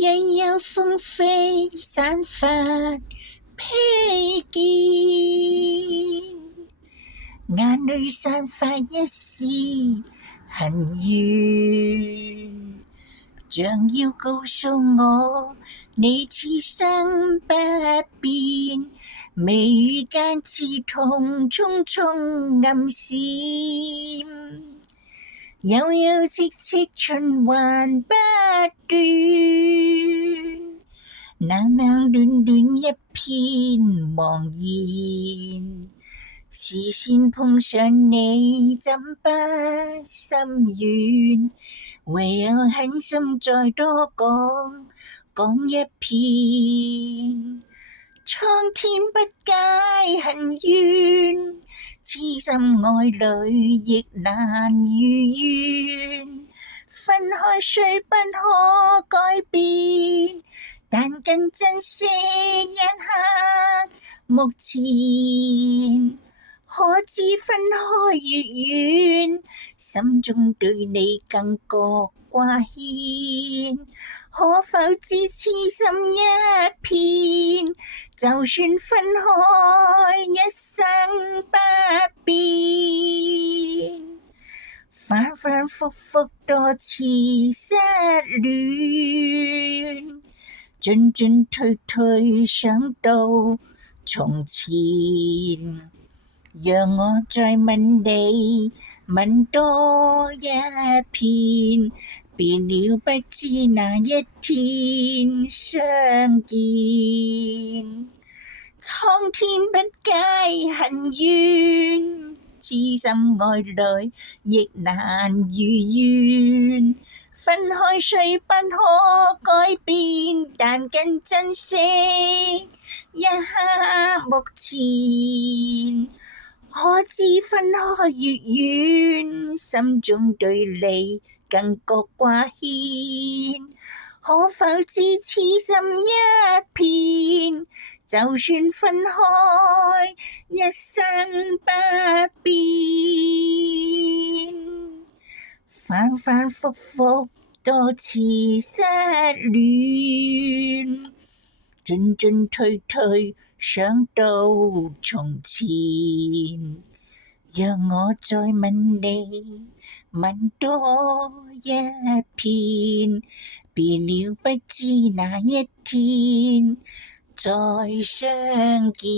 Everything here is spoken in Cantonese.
人有風飛散發披肩，眼淚散發一絲恨怨，像要告訴我你此生不變，眉宇間刺痛重重暗閃，悠悠戚戚循環不斷，冷冷暖暖一片茫然，視線碰上你怎不心軟，唯有狠心再多講一遍，蒼天不解恨怨，痴心愛侶亦難如願，分開雖不可改變，但更珍惜一刻目前，可知分開越遠，心中對你更覺掛牽，可否知痴心一片，就算分開一生不變，反反复复多次失戀，進進退退想到從前，讓我再問你問多一遍，別了不知哪一天相見，蒼天不解恨怨，痴心愛侶亦難如願，分開雖不可改變，但更珍惜一刻目前，可知分開越遠，心中對你更覺掛牽，可否知痴心一片，就算分開一生不變，反反复复多次失戀，進進退退想到從前，讓我再問你問多一遍，別了不知哪一天再相見。